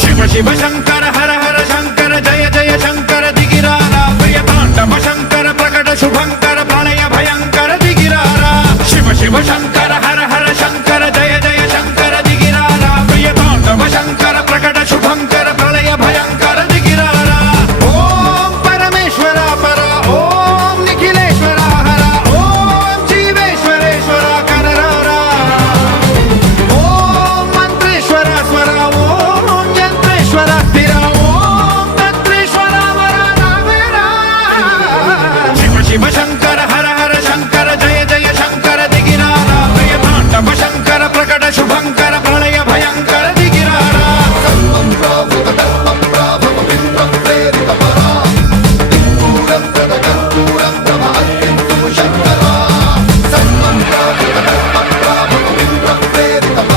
शिव शिव शंकर हर हर शंकर जय जय शंकर दिगिरारा प्रिय तांडव शंकर प्रकट शुभंकर प्रलय भयंकर दिगिरारा शिव शिव शंकर हर हर शंकर जय जय शंकर दिगिरारा प्रिय तांडव शंकर प्रकट शुभंकर प्रलय भयंकर दिगिरारा ओम परमेश्वरा परा ओम निखिलेश्वरा हरा ओम जीवेश्वरेश्वरा कररारा ओम मंत्रेश्वरा स्वरा ओम यंत्रेश्वरा स्थिरा ओम तंत्रेश्वरा वरा नावेरा शिव शिव शंकर हर हर शंकर जय जय शंकर दिगिरारा प्रिय तांडव शंकर प्रकट शुभंकर